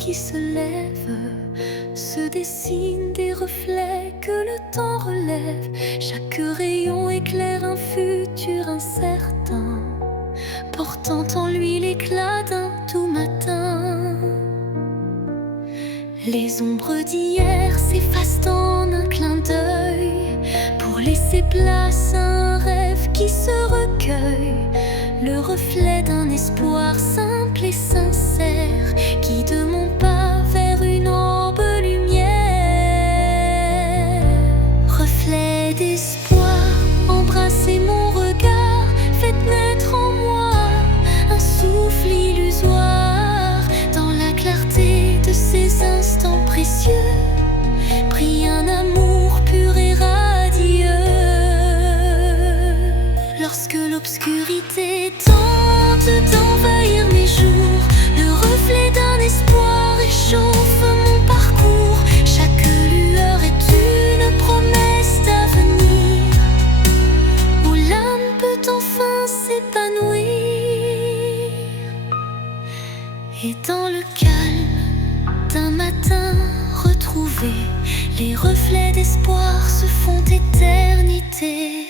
qui se lève, se dessinent des reflets que le temps relève. Chaque rayon éclaire un futur incertain, portant en lui l'éclat d'un tout matin. Les ombres d'hier s'effacent en un clin d'œil, pour laisser place à un rêve qui se recueille. Le reflet d'un espoir simple et sincère, guide mon pas vers une ample lumière. Reflet d'espoir, embrassez mon regard, faites naître en moi un souffle illusoire. Dans la clarté de ces instants précieux, brille un amour pur et radieux. Lorsque l'obscurité tente d'envahir mes jours, le reflet d'un espoir réchauffe mon parcours. Chaque lueur est une promesse d'avenir, où l'âme peut enfin s'épanouir. Et dans le calme d'un matin retrouvé, les reflets d'espoir se font éternité.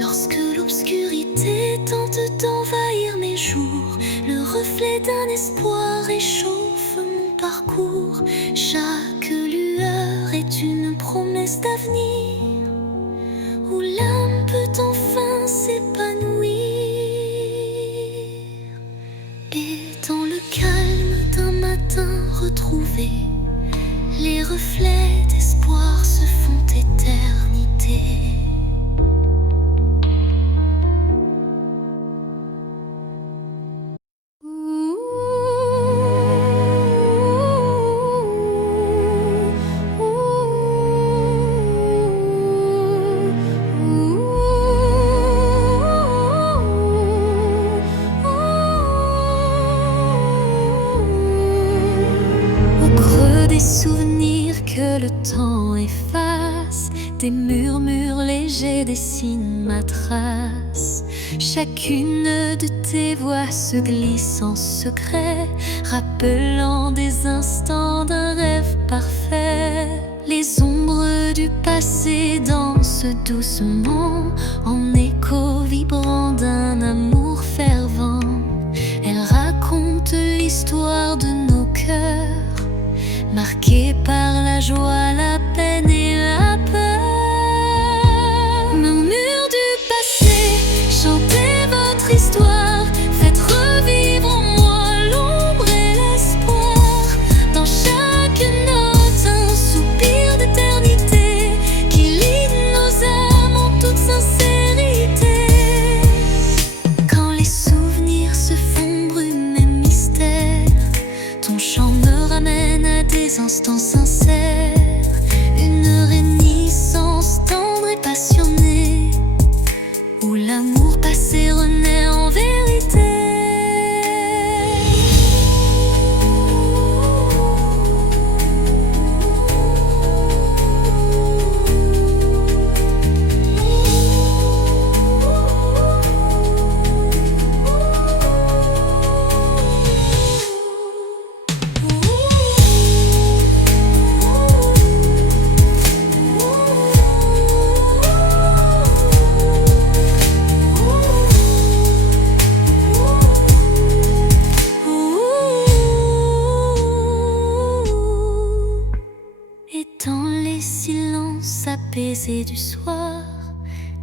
Lorsque l'obscurité tente d'envahir mes jours, le reflet d'un espoir réchauffe mon parcours. Chaque lueur est une promesse d'avenir, où l'âme peut enfin s'épanouir. Et dans le calme d'un matin retrouvé, les reflets d'espoir se font éternité. Des souvenirs que le temps efface, des murmures légers dessinent ma trace. Chacune de tes voix se glisse en secret, rappelant des instants d'un rêve parfait. Les ombres du passé dansent doucement, en écho vibrant d'un amour fervent. Elles racontent l'histoire de nos cœurs, marqué par la joie, la peine et la peur. Murmures du passé, chantez votre histoire, faites revivre en moi l'ombre et l'espoir. Dans chaque note, un soupir d'éternité qui lie nos âmes en toute sincérité. Quand les souvenirs se font brume et mystère, ton chant me ramène à des instants sincères, une réminiscence tendre et passionnée, où l'amour passé renaît en vérité. Apaisée du soir,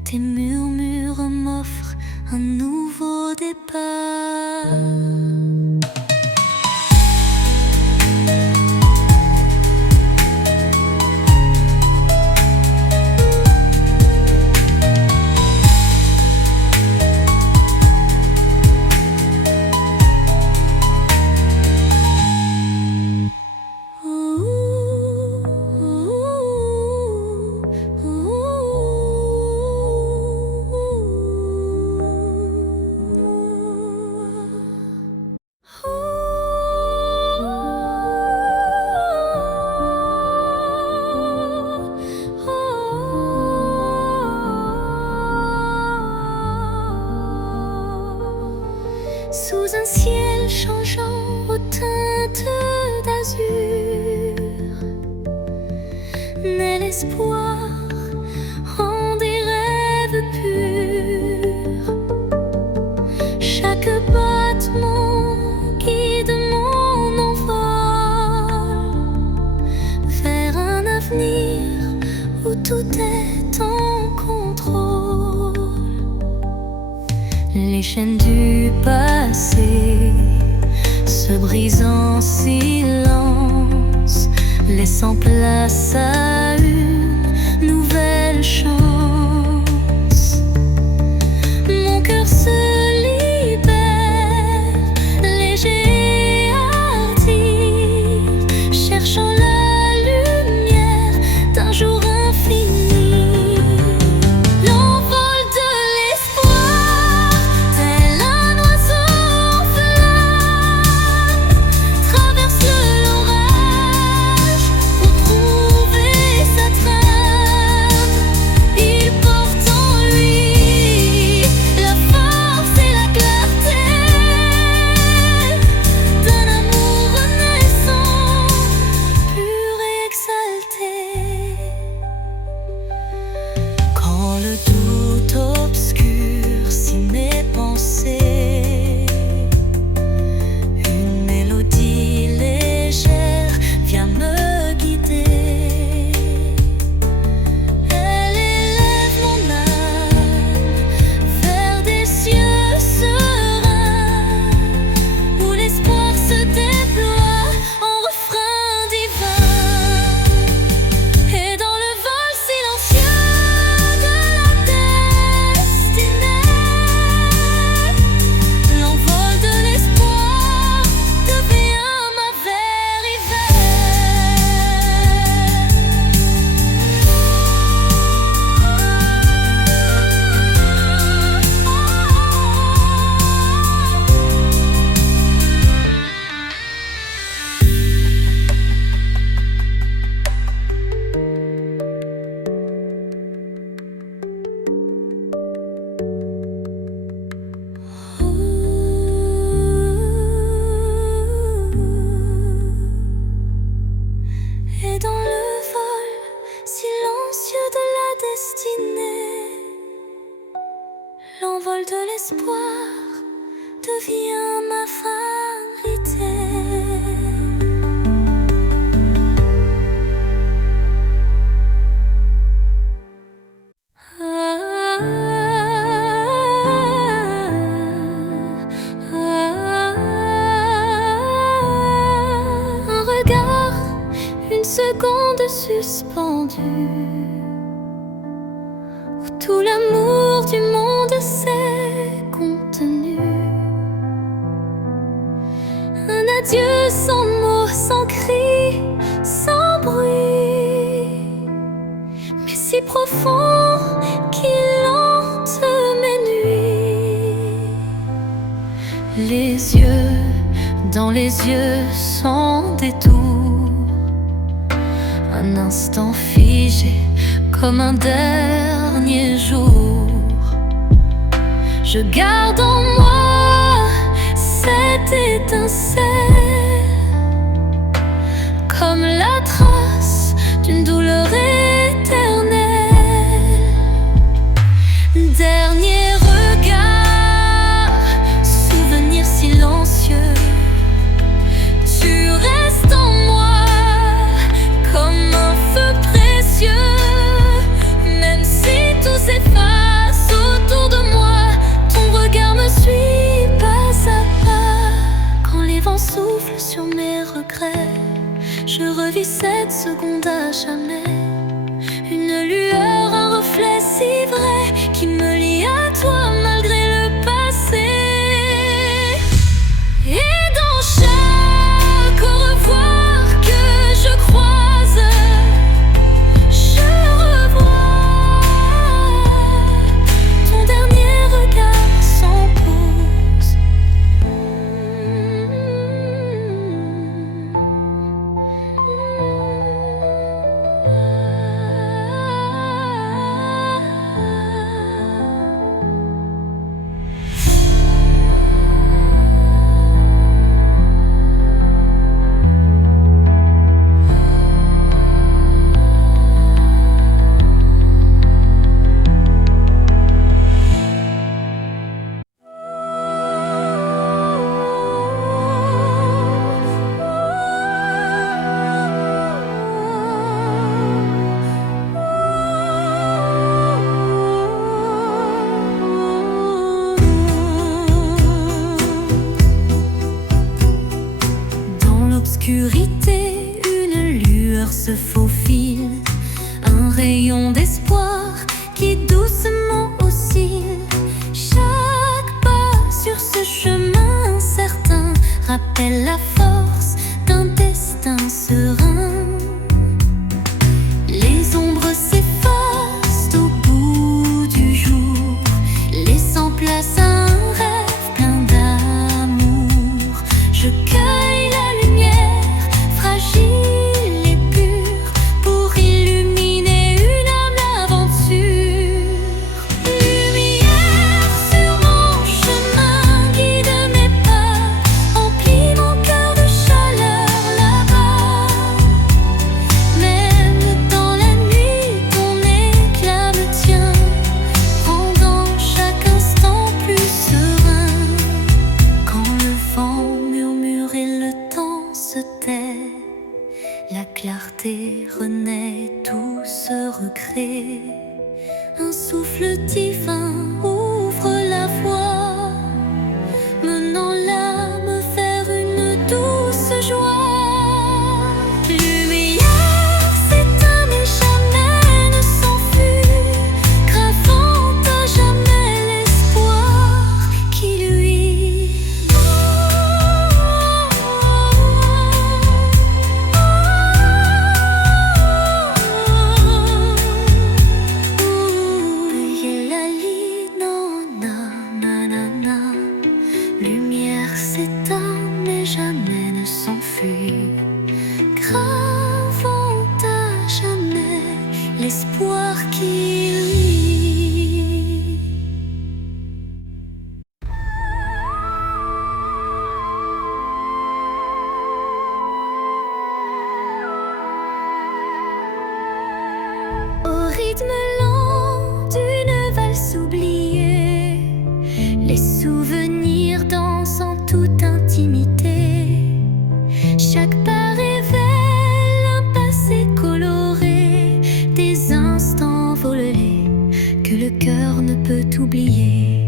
tes murmures m'offrent un nouveau départ. Sous un ciel changeant aux teintes d'azur, naît l'espoir en des rêves purs. Chaque battement guide mon envol vers un avenir où tout est en contrôle. Les chaînes du passé se brisent en silence, laissant place à une nouvelle chance. Mon cœur se libère, léger et hardi, cherchant la lumière d'un jour infini. L'envol de l'espoir, tel un oiseau en flamme, traverse l'orage pour trouver sa trame. Il porte en lui la force et la clarté d'un amour renaissant, pur et exalté. Quand le doute obscurcit mes pensées, une mélodie légère vient me guider. Elle élève mon âme vers des cieux sereins, où l'espoir se déploie en refrain divin. Et dans le vol silencieux de la destinée, l'envol de l'espoir devient ma vérité. Et dans le vol silencieux de la destinée, l'envol de l'espoir devient ma vérité. Un regard, une seconde suspendue, où tout l'amour du monde s'est contenu. Un adieu sans mots, sans cri, sans bruit, mais si profond qu'il hante mes nuits. Les yeux dans les yeux sans détour, un instant figé comme un dernier jour. Je garde en moi cette étincelle, comme la trace d'une douleur éternelle. Dernier regard, souvenir silencieux, tu restes en moi comme un feu précieux. Même si tout s'efface autour de moi, ton regard vis cette seconde à jamais. Une lueur, un reflet si vrai qui me lie à toi malgré le passé. Et dans chaque au revoir que je croise, je revois ton dernier regard sans pause. L'obscurité, une lueur se faufile, un rayon d'espoir qui doucement oscille. Chaque pas sur ce chemin incertain rappelle la force d'un destin serein. Les ombres s'effacent au bout du jour, laissant place à un rêve plein d'amour. Je cueille la lumière fragile et pure pour illuminer une âme d'aventure. Lumière sur mon chemin, guide mes pas, emplis mon cœur de chaleur là-bas. Même dans la nuit, ton éclat me tient, rendant chaque instant plus serein. Quand le vent murmure et le temps se tait, la clarté renaît, tout se recrée. Un souffle divin ouvre la voie, menant l'âme vers une douce joie. Lumière s'éteint mais jamais ne s'enfuit, gravant à jamais l'espoir qui luit. Lumière s'éteint mais jamais ne s'enfuit, gravant à jamais l'espoir qui luit. Au rythme lent d'une valse oubliée, les souvenirs dansent en toute intimité. Chaque pas révèle un passé coloré, des instants volés que le cœur ne peut oublier.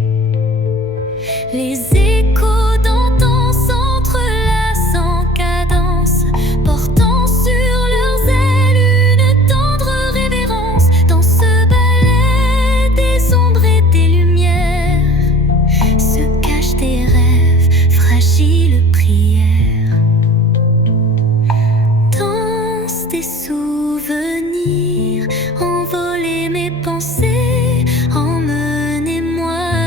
Les échos d'antan s'entrelacent en cadence, portant sur leurs ailes une tendre révérence. Dans ce ballet des ombres et des lumières se cachent des rêves, fragiles prières. Danse des souvenirs, envolez mes pensées, emmenez-moi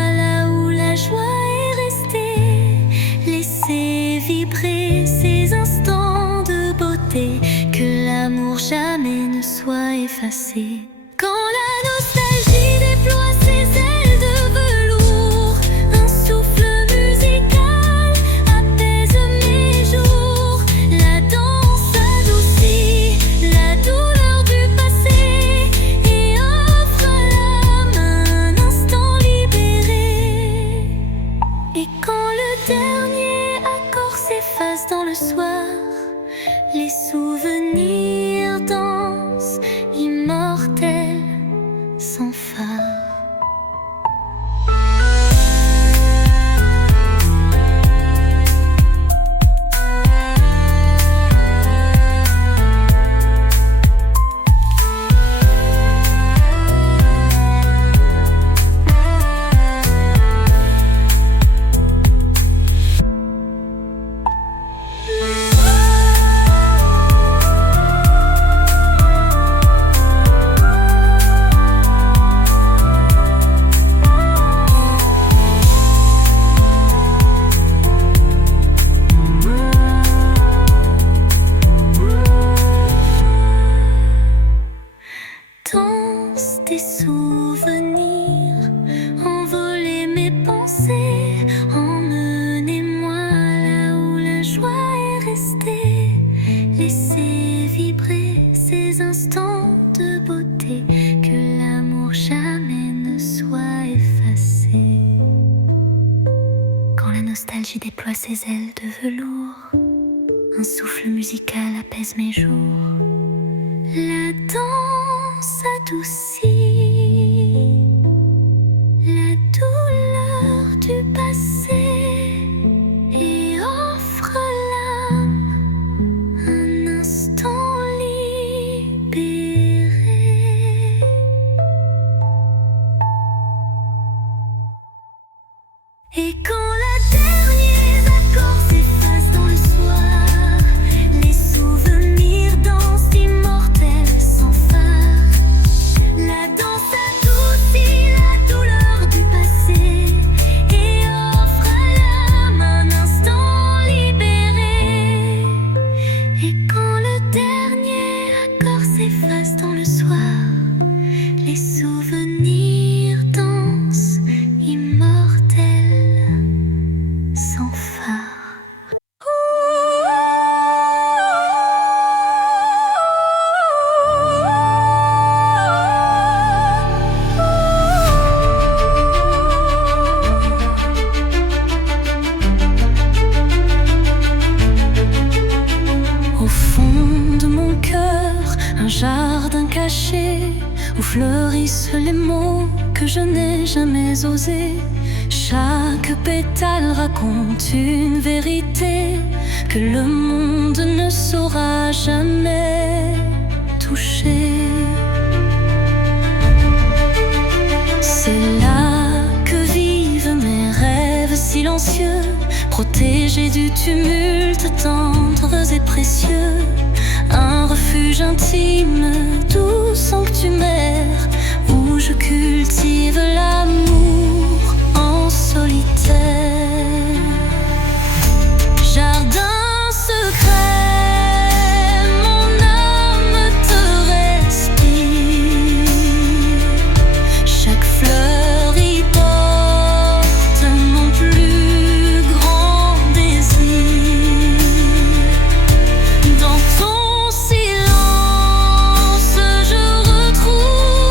souvenirs, envoler mes pensées, emmenez-moi là où la joie est restée. Laissez vibrer ces instants de beauté, que l'amour jamais ne soit effacé. Quand la nostalgie déploie ses ailes de velours, un souffle musical apaise mes jours. La danse adoucit la douleur du passé et offre à l'âme un instant libéré. Et quand la dernière accord s'efface dans le soir, les souvenirs dansent immortels sans phare. La danse adoucit la douleur du passé et offre à l'âme un instant libéré. Et quand le dernier accord s'efface dans le soir, les souvenirs dansent immortels sans phare. Au fond de mon cœur, un jardin caché où fleurissent les mots que je n'ai jamais osés. Chaque pétale raconte une vérité que le monde ne saura jamais toucher. C'est là que vivent mes rêves silencieux, protégés du tumulte, tendres et précieux. Un refuge intime, doux sanctuaire, où je cultive l'amour en solitaire. Jardin secret, mon âme te respire. Chaque fleur y porte mon plus grand désir. Dans ton silence, je retrouve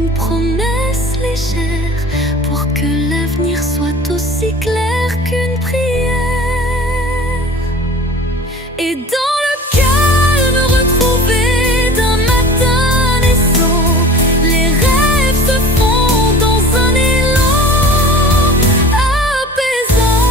une promesse légère pour que l'avenir soit aussi clair qu'une prière. Et dans le calme retrouvé d'un matin naissant, les rêves se font dans un élan apaisant.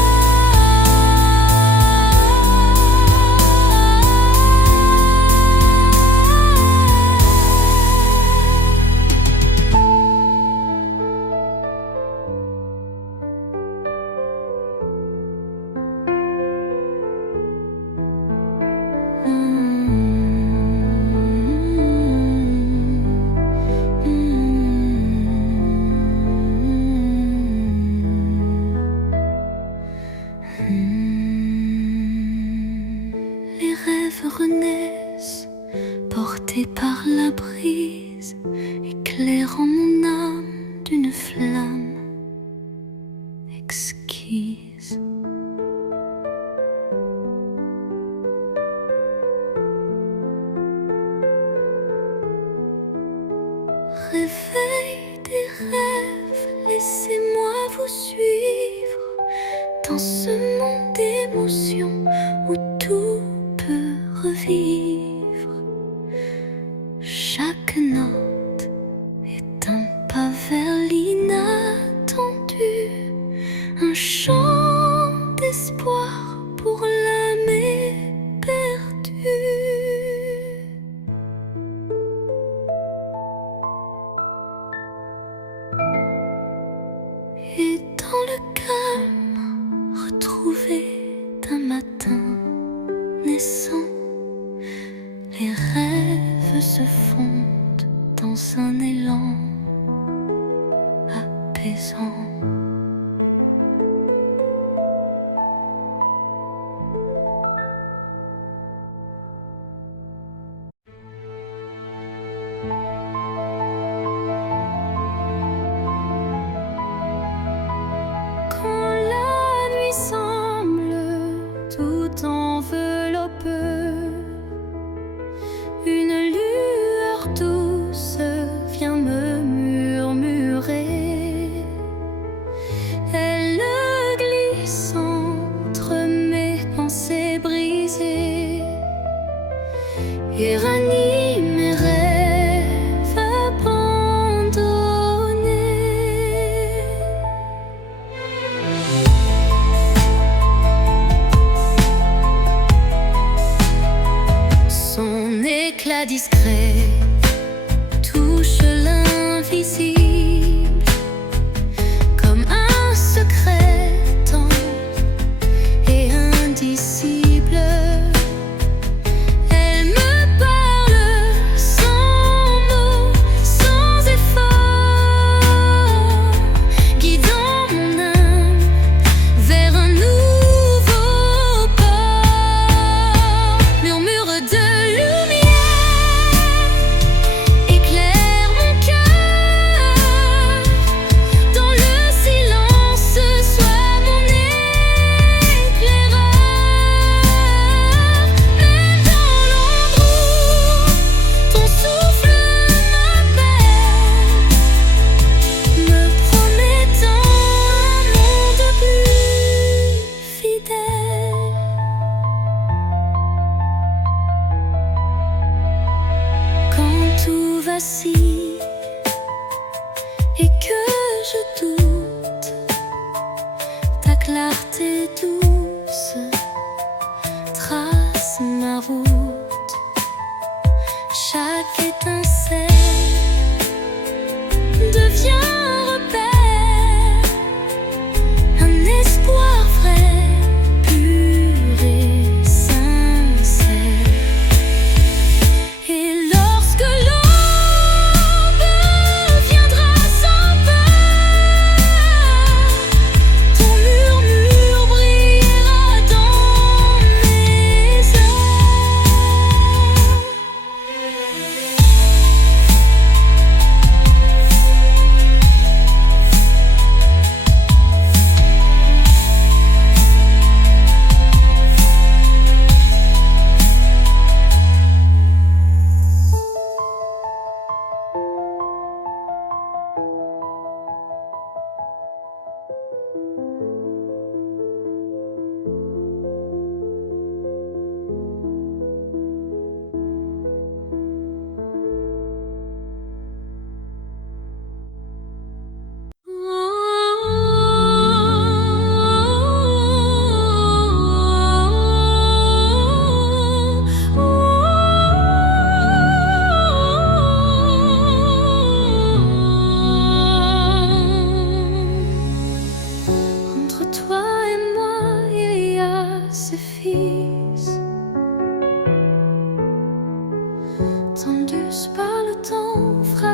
Les rêves renaissent, portés par la brise, éclairant mon âme d'une flamme exquise. Réveil des rêves, laissez-moi vous suivre dans ce monde d'émotions où tout peut revivre. Chaque note est un pas vers l'inattendu, un chant d'espoir pour l'âme éperdue. Et dans le calme retrouvé d'un matin naissant, les rêves se fondent dans un élan apaisant. Quand la nuit semble tout envelopper, une lueur douce vient me murmurer. Elle glisse entre mes pensées brisées et ranime mes rêves abandonnés. Son éclat discret touche l'invisible comme un secret tendre et indicible. Elle me parle sans mots, sans effort, guidant mon âme vers un nouveau port. Murmure de lumière éclaire mon cœur, dans le silence sois mon éclaireur. Même dans l'ombre où ton souffle m'appelle, me promettant un monde plus fidèle. Quand tout vacille et que je doute, ta clarté douce trace ma route. Chaque étincelle devient un repère, un espoir vrai, pur et sincère. Et lorsque l'aube viendra sans peur, ton murmure brillera dans mes heures.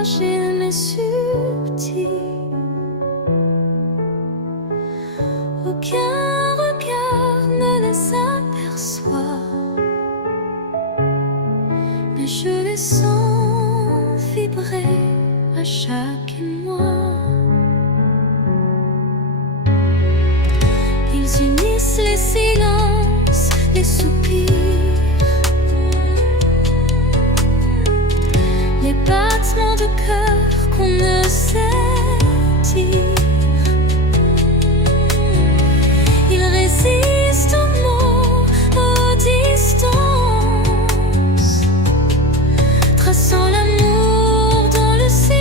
fragile mais subtil. Aucun regard ne les aperçoit, mais je les sens vibrer à chaque émoi. Ils unissent les silences, les soupirs, les battements de cœur qu'on ne sait dire. Ils résistent aux mots, aux distances, traçant l'amour dans le silence.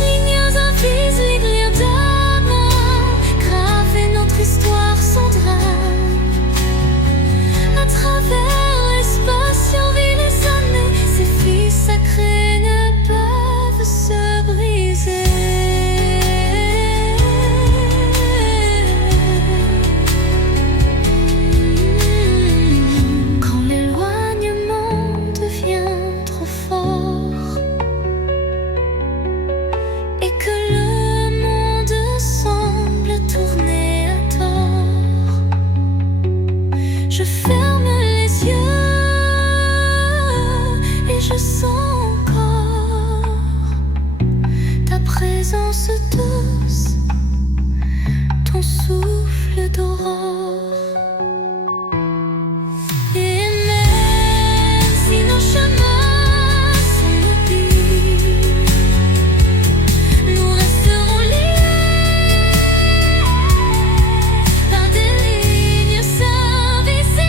Lignes invises, lignes d'amour, graver notre histoire sans drame. À travers l'espace survit les années, ces filles sacrées ne peuvent se briser. Quand l'éloignement devient trop fort et que le monde semble tourner à tort, je ferme les yeux et je sens encore ta présence douce, ton souffle d'aurore. Et même si nos chemins sont mobiles, nous resterons liés par des lignes invisibles.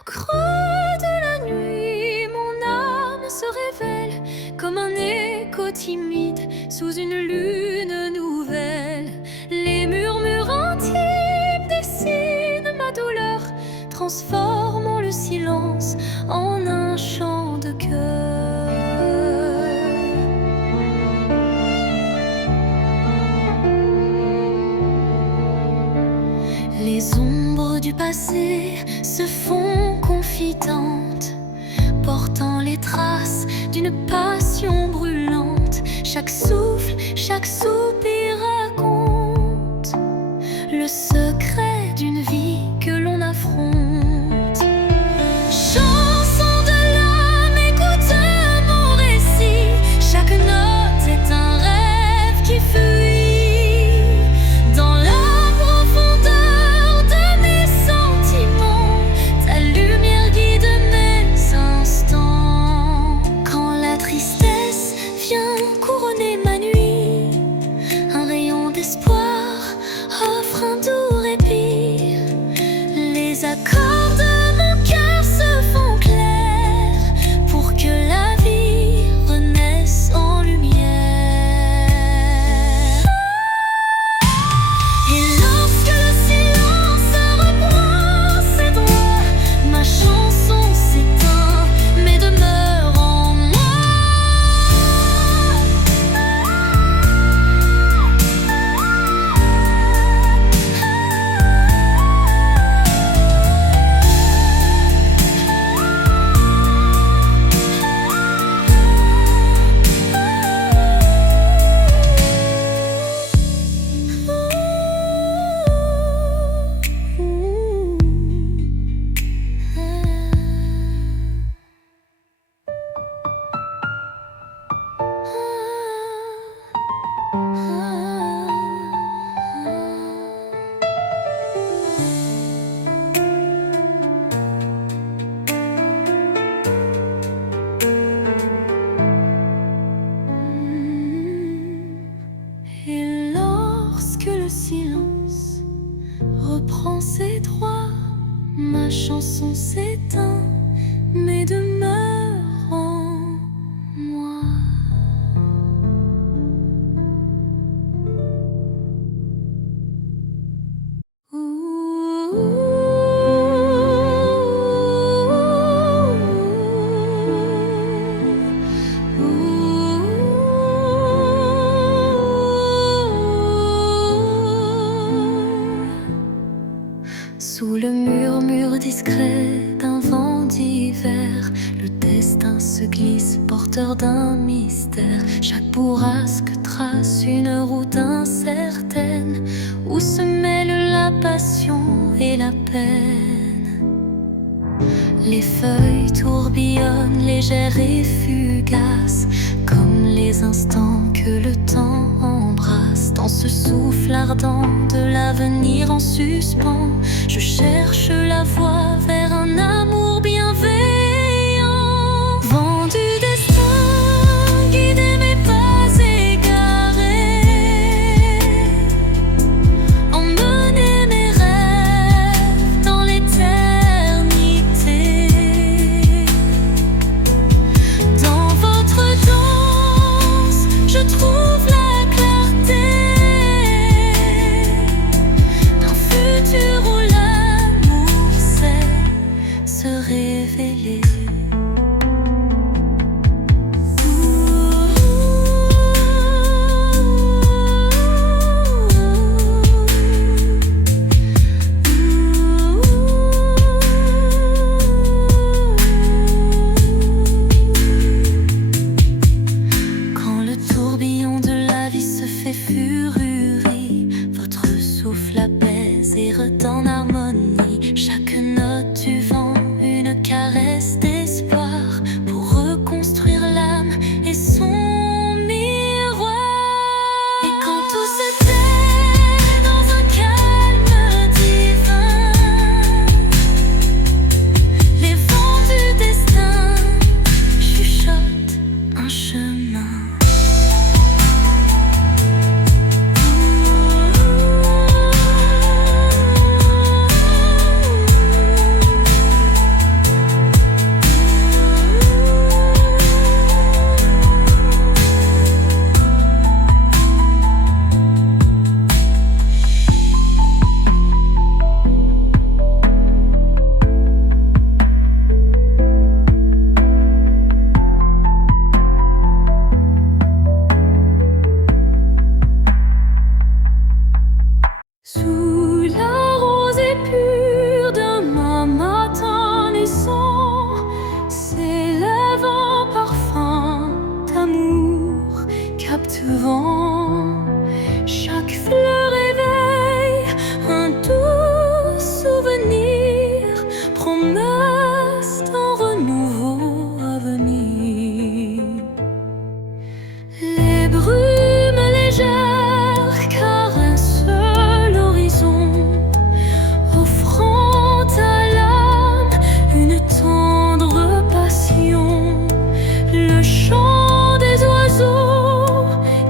Au creux de la nuit, mon âme se révèle comme un écho timide sous une lune nouvelle. Les murmures intimes dessinent ma douleur, transformant le silence en un chant de cœur. Les ombres du passé se font confidentes, portant les traces d'une passion brûlante. Chaque souffle, chaque soupir raconte le secret d'une vie que l'on affronte. Chanson de l'âme, écoute mon récit. Chaque note est un rêve qui fuit dans la profondeur de mes sentiments. Ta lumière guide mes instants. Quand la tristesse vient couronner ma nuit, un rayon d'espoir offre un doux répit. Les accords de mon cœur se font clairs pour que la vie renaisse en lumière. Et lorsque le silence reprend ses droits, ma chanson s'éteint mais demeure en moi. ma chanson s'éteint, mais demeure en moi. Sous le murmure discret d'un vent d'hiver, le destin se glisse, porteur d'un mystère. Chaque bourrasque trace une route incertaine, où se mêlent la passion et la peine. Les feuilles tourbillonnent, légères et fugaces, comme les instants que le temps embrasse. Dans ce souffle ardent de l'avenir en suspens, je cherche la voie vers un amour bienveillant. Vent du destin, guidez mes pas égarés, emmenez mes rêves dans l'éternité. Dans votre danse, je trouve la clarté d'un futur où l'amour sait se révéler. Quand le tourbillon de la vie se fait furie, votre souffle apaise et redonne harmonie. Chaque note du vent, une caresse d'espoir pour reconstruire l'âme et son miroir. Et quand tout se tait dans un calme divin, les vents du destin chuchotent un chemin. Sous la rosée pure d'un matin naissant, s'élève un parfum d'amour captivant. Chaque fleur éveille un doux souvenir, promesse d'un renouveau à venir. Les brumes légères caressent l'horizon, offrant à l'âme une tendre passion. Le chant des oiseaux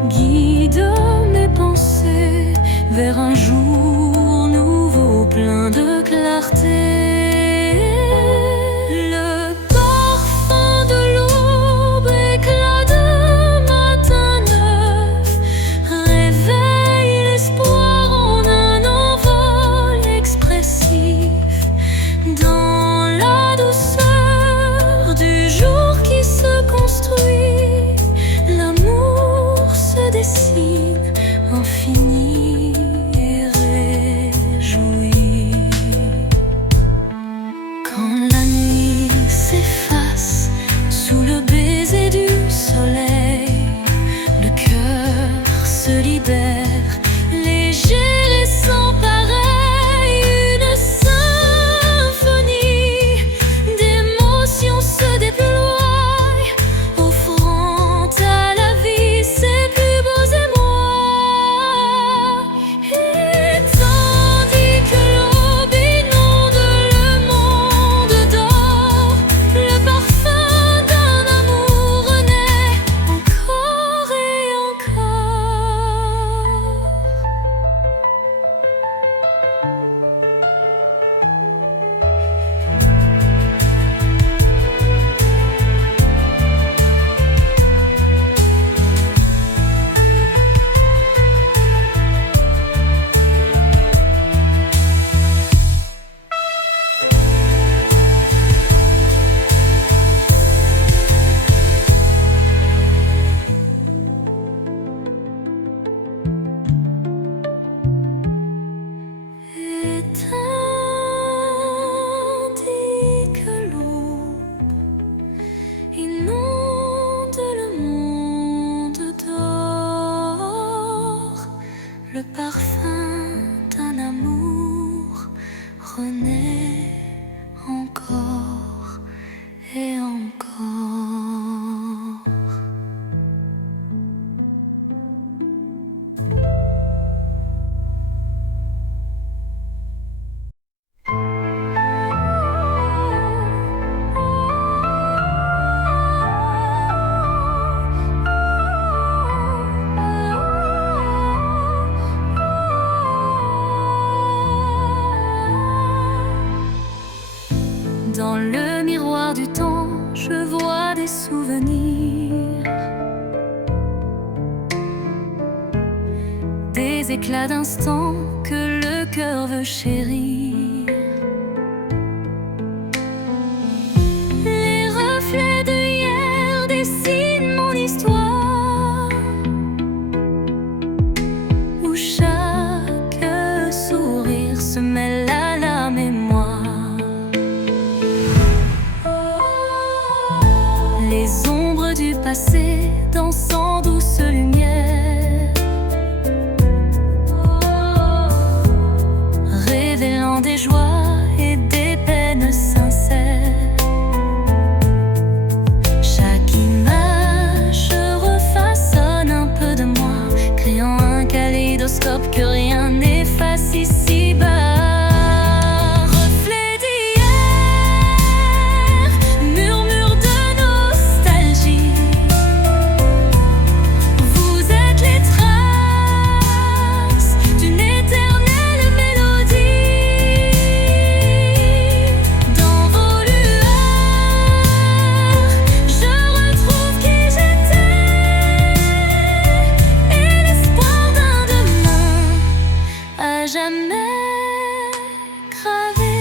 guide mes pensées vers un jour nouveau plein de clarté. Le parfum de l'aube, éclat de matin neuf, réveille l'espoir en un envol expressif. Dans la douceur du jour qui se construit, l'amour se dessine infini et réjoui. l'éclat d'instant que le cœur veut chérir. Les reflets de hier dessinent mon histoire, où chaque sourire se mêle à la mémoire. Les ombres du passé dansent en douce lumière, révélant des joies et des peines sincères. Chaque image refaçonne un peu de moi, créant un kaléidoscope que rien n'efface ici-bas. Jamais gravé.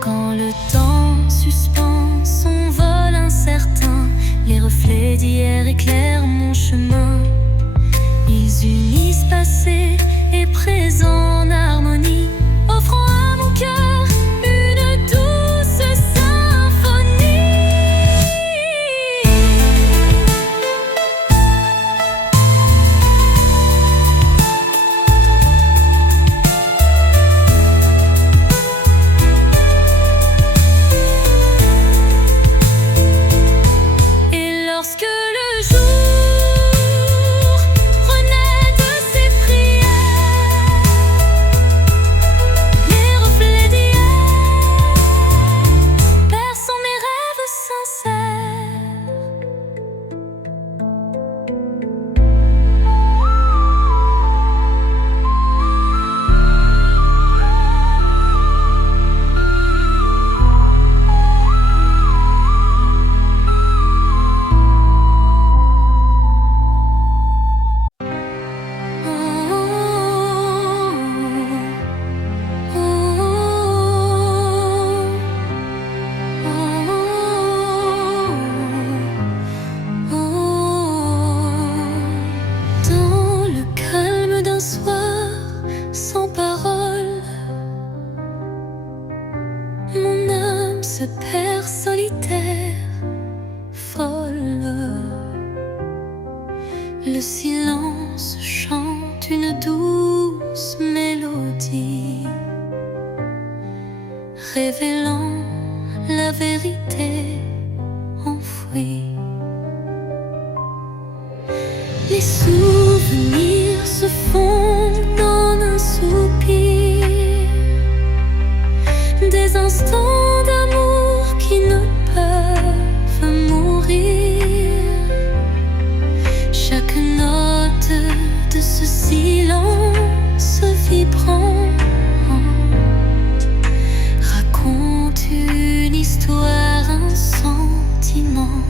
Quand le temps suspend son vol incertain, les reflets d'hier éclairent mon chemin. Ils unissent passé et présent en harmonie, offrant à mon cœur une douce symphonie. Lorsque le jour renaît de ses prières, les reflets d'hier bercent mes rêves sincères. Sans parole, mon âme se perd solitaire, folle. Le silence chante une douce mélodie, révélant la vérité enfouie. Les souvenirs se fondent en un soupir, des instants d'amour qui ne peuvent mourir. Chaque note de ce silence vibrant raconte une histoire, un sentiment.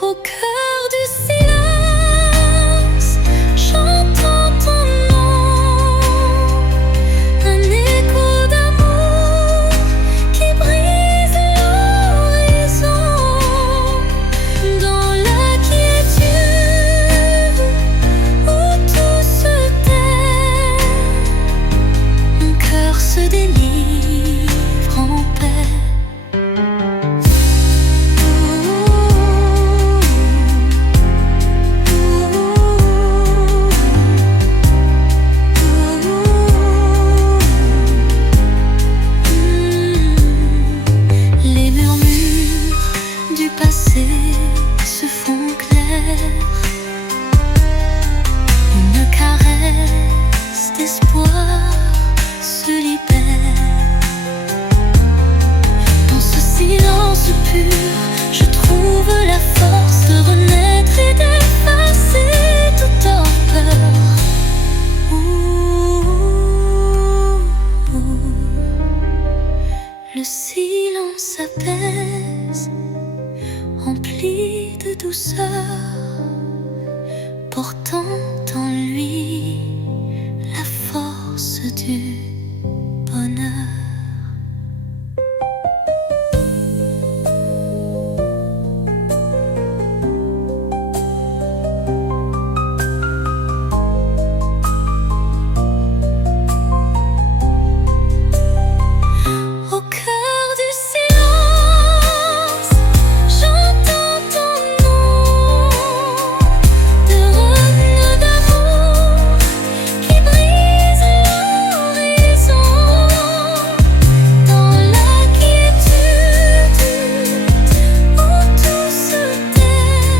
Au cœur du silence, j'entends ton nom, un écho d'amour nuit la force du bonheur. Au cœur du silence, j'entends ton nom, de rêve d'amour qui brise l'horizon. Dans la quiétude où tout se tait,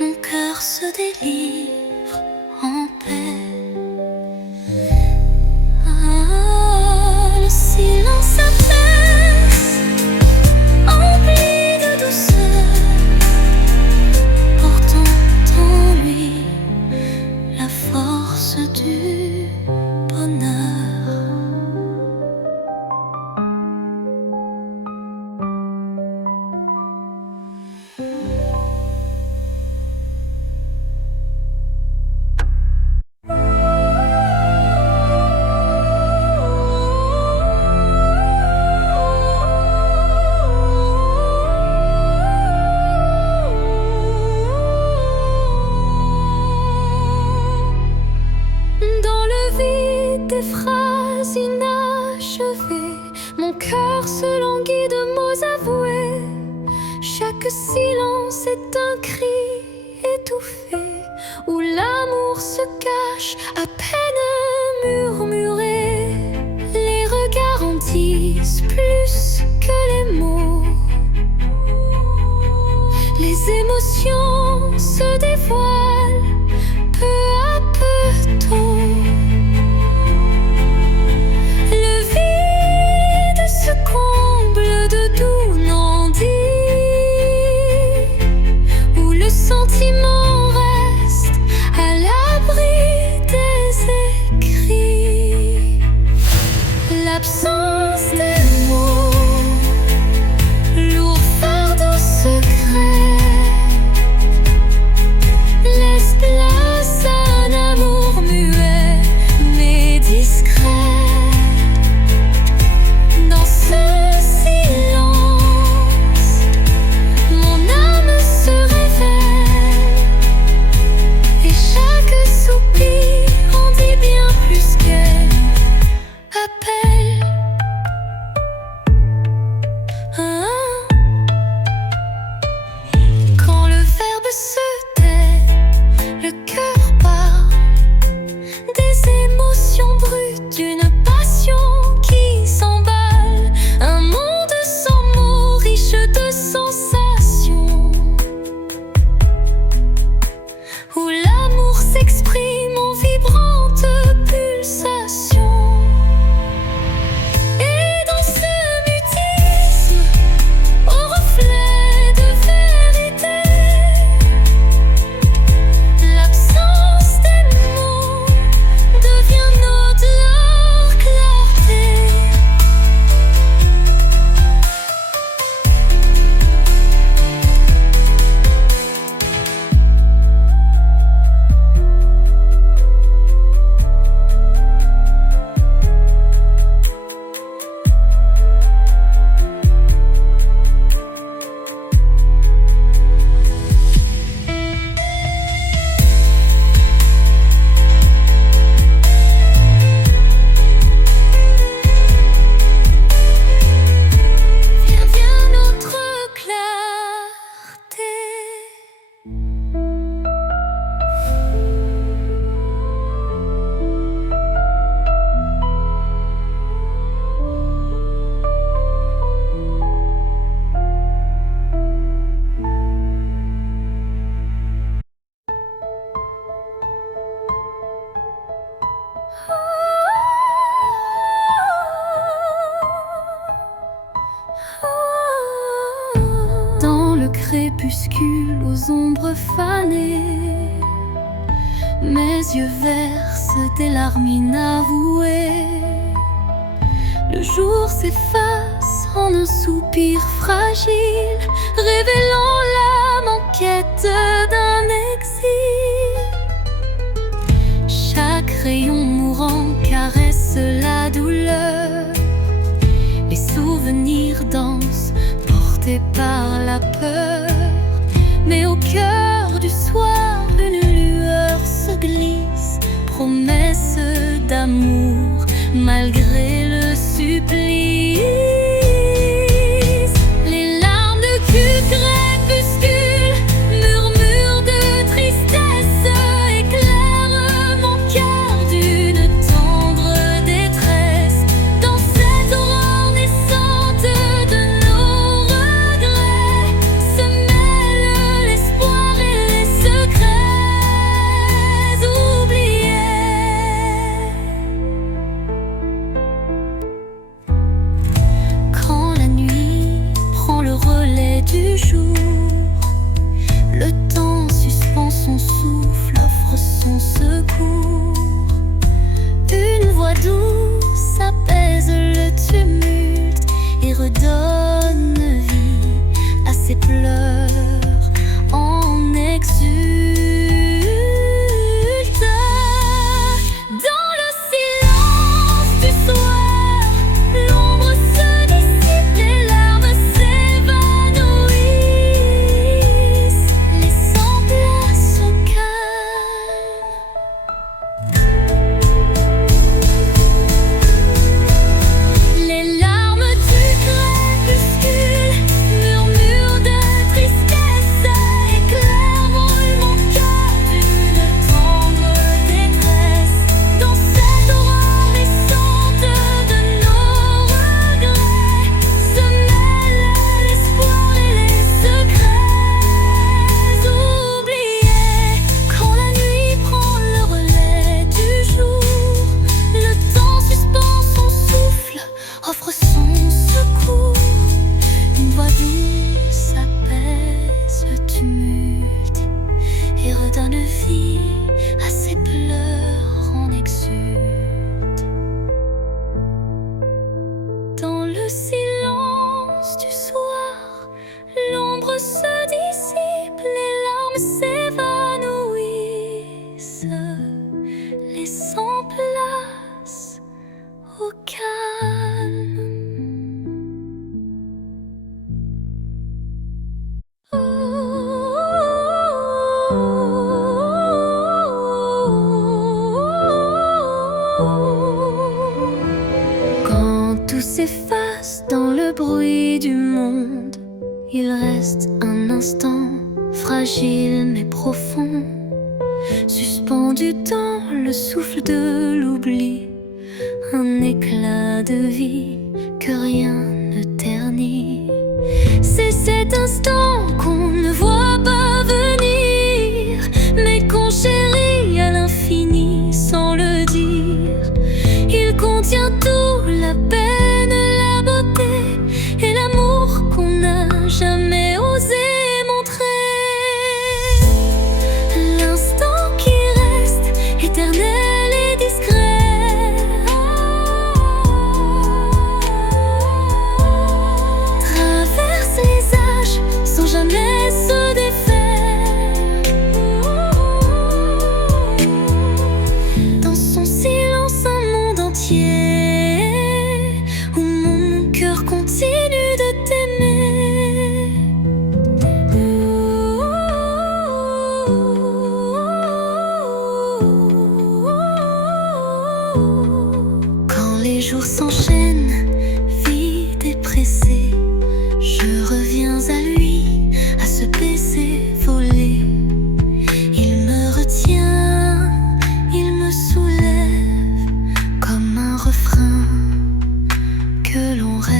mon cœur se délivre en paix. Le silence apaise, empli de douceur, portant en lui la force du bonheur. Dans le vide des phrases inachevées, mon cœur se languit de mots avoués. Chaque silence est un cri étouffé, où l'amour se cache à peine murmuré. Les regards en disent plus que les mots. Les émotions se dévoilent peu à peu tôt. Le vide se comble de doux non-dits, où le sentiment reste à l'abri des écrits. L'absence des mots, lourd fardeau secret, laisse place à un amour muet mais discret. Dans ce silence, mon âme se révèle, et chaque soupir en dit bien plus qu'elle appelle. Quand le verbe se tait, le cœur parle des émotions brutes, d'une passion qui s'emballe. Un monde sans mots, riche de sensations, où l'amour s'exprime en vibrantes pulsations. Et dans ce mutisme, au reflet de vérité, l'absence des mots devient notre clarté. Vient notre clarté. Dans le crépuscule aux ombres fanées, mes yeux versent des larmes inavouées. Le jour s'efface en un soupir fragile, révélant l'âme en quête d'un exil. crayon mourant caresse la douleur. Les souvenirs dansent, portés par la peur. Mais au cœur du soir, une lueur se glisse, promesse d'amour malgré le supplice. Les larmes de crépuscule, murmures de tristesse, éclairent mon cœur d'une tendre détresse. Dans cette aurore naissante de nos regrets se mêlent l'espoir et les secrets oubliés. Quand la nuit prend le relais du jour, le temps suspend son souffle, offre son secours. Une voix douce apaise le tumulte et redonne vie à ses pleurs en exulte. Dans le silence du soir, l'ombre se dissipe, les larmes s'évanouissent, laissant place au calme. Les larmes du crépuscule, murmures de tristesse, éclairent mon cœur d'une tendre détresse. Dans cette aurore naissante de nos regrets se mêlent l'espoir et les secrets oubliés. Quand la nuit prend le relais du jour, le temps suspend son souffle, offre son secours. Une voix douce apaise le tumulte et redonne vie à ses pleurs en exulte. Dans le silence du soir, l'ombre se dissipe, les larmes s'évanouissent, laissant place au calme. Quand tout s'efface dans le bruit du monde, il reste un instant fragile mais profond, suspendu dans le souffle de l'oubli, un éclat de vie que rien ne ternit. C'est cet instant qu'on ne voit pas venir, mais qu'on chérit à l'infini sans le dire. Il contient tout, la peine, la beauté et l'amour qu'on n'a jamais osé montrer. L'instant qui reste éternel et discret traverse les âges sans jamais se défaire. Dans son silence, un monde entier où mon cœur continue de t'aimer. Quand les jours s'enchaînent, vides et pressés, je reviens à lui, à ce baiser volé. Il me retient, il me soulève comme un refrain que l'on rêve.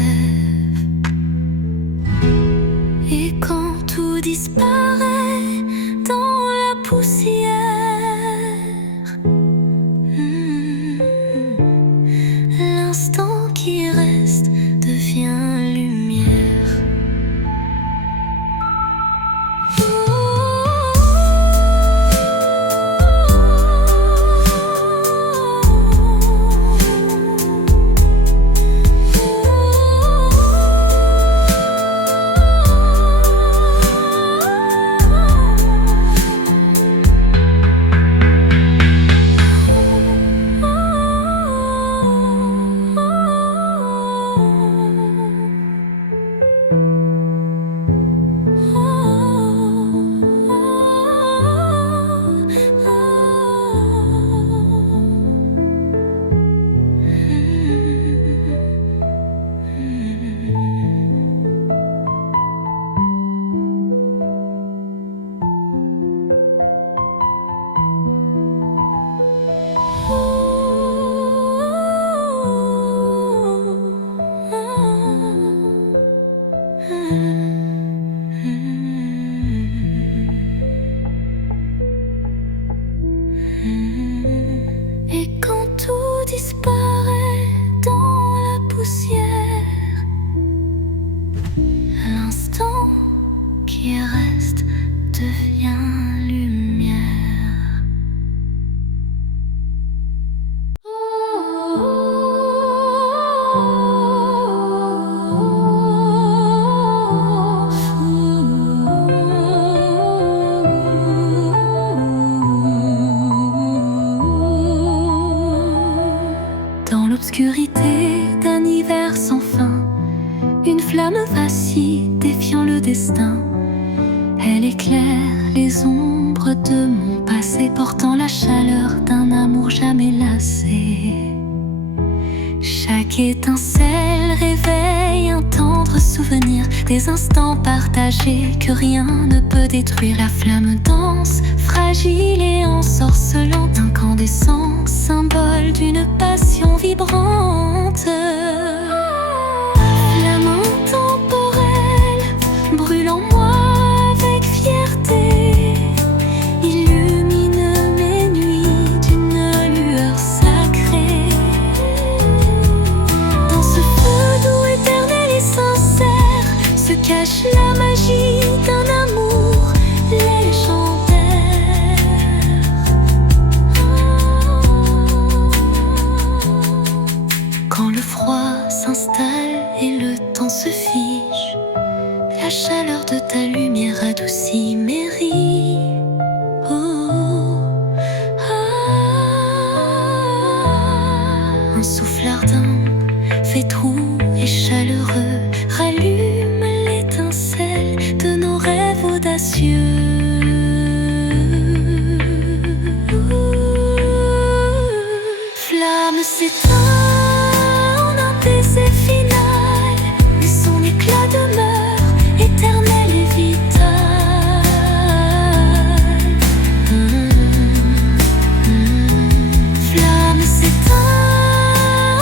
Et quand tout disparaît dans la poussière, l'instant qui l'obscurité d'un hiver sans fin, une flamme vacille défiant le destin. Elle éclaire les ombres de mon passé, portant la chaleur d'un amour jamais lassé. Chaque étincelle réveille un tendre souvenir, des instants partagés que rien ne peut détruire. La flamme danse, fragile et ensorcelante, incandescent, symbole d'une passion vibrante. Flamme intemporelle, brûle en moi avec fierté, illumine mes nuits d'une lueur sacrée. Dans ce feu doux, éternel et sincère, se cache la magie d'un amour légendaire. Quand le froid s'installe et le temps se fige, la chaleur de ta lumière adoucit mes rides. Un souffle ardent, fait doux et chaleureux, rallume l'étincelle de nos rêves audacieux. Flamme s'éteint en un baiser final, mais son éclat demeure éternel et vital. Flamme s'éteint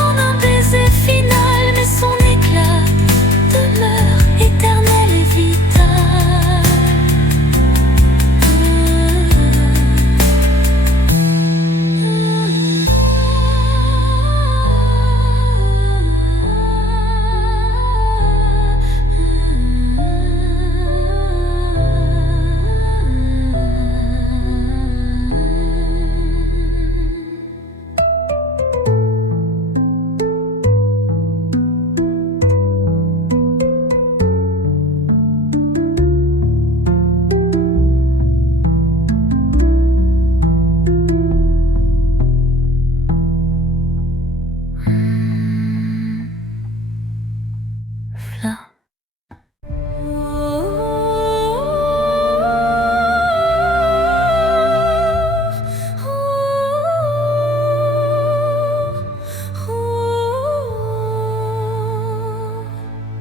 en un baiser final, mais son éclat demeure éternel et vital.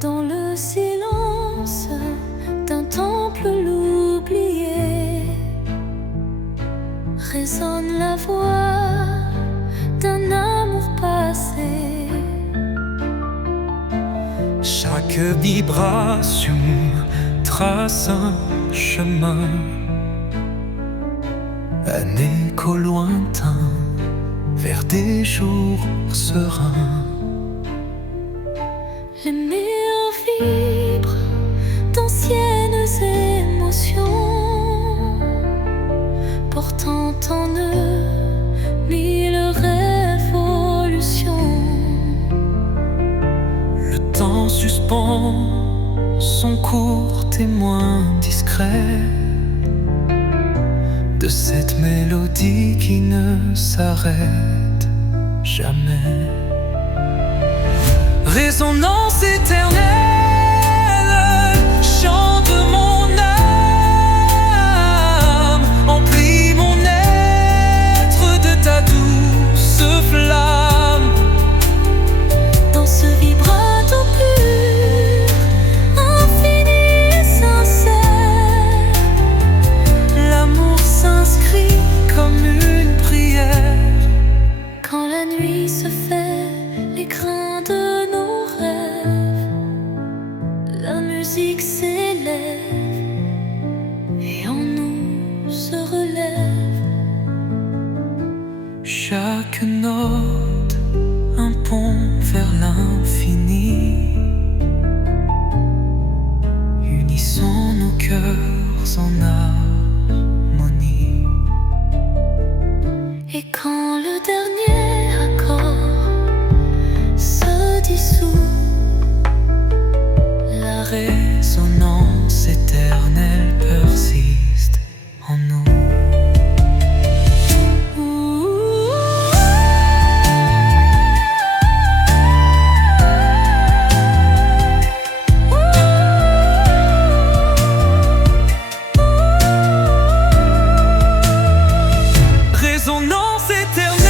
Dans le silence d'un temple l'oublié, résonne la voix d'un amour passé. Chaque vibration trace un chemin, un écho lointain vers des jours sereins. Les murs vibrent d'anciennes émotions, portant en eux mille révolutions. Le temps suspend son court témoin discret de cette mélodie qui ne s'arrête jamais. Résonance éternelle, chant de mon âme, emplis mon être de ta douce flamme. Dans ce vibrato pur, infini et sincère, L'amour s'inscrit comme une prière. quand la nuit se fait l'écrin de nos rêves, la musique s'élève et en nous se relève. Chaque note un pont vers l'infini. Unissons nos cœurs en harmonie. Et quand le dernier accord se dissout, La résonance éternelle persiste en nous. résonance éternelle,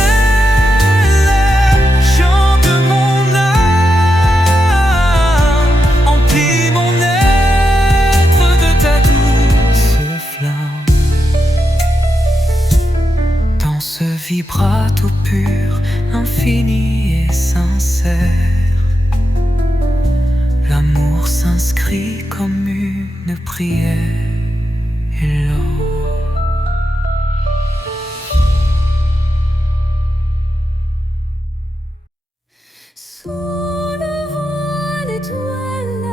chante mon âme, emplis mon être de ta douce flamme. Dans ce vibrato pur, infini et sincère, l'amour s'inscrit comme une prière et l'or. Sous le voile étoile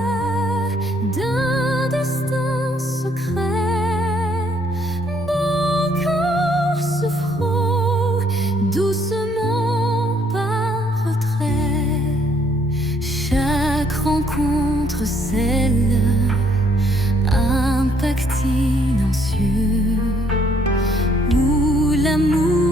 d'un destin secret, nos corps se frôlent doucement par retrait. Chaque rencontre scelle un pacte silencieux où l'amour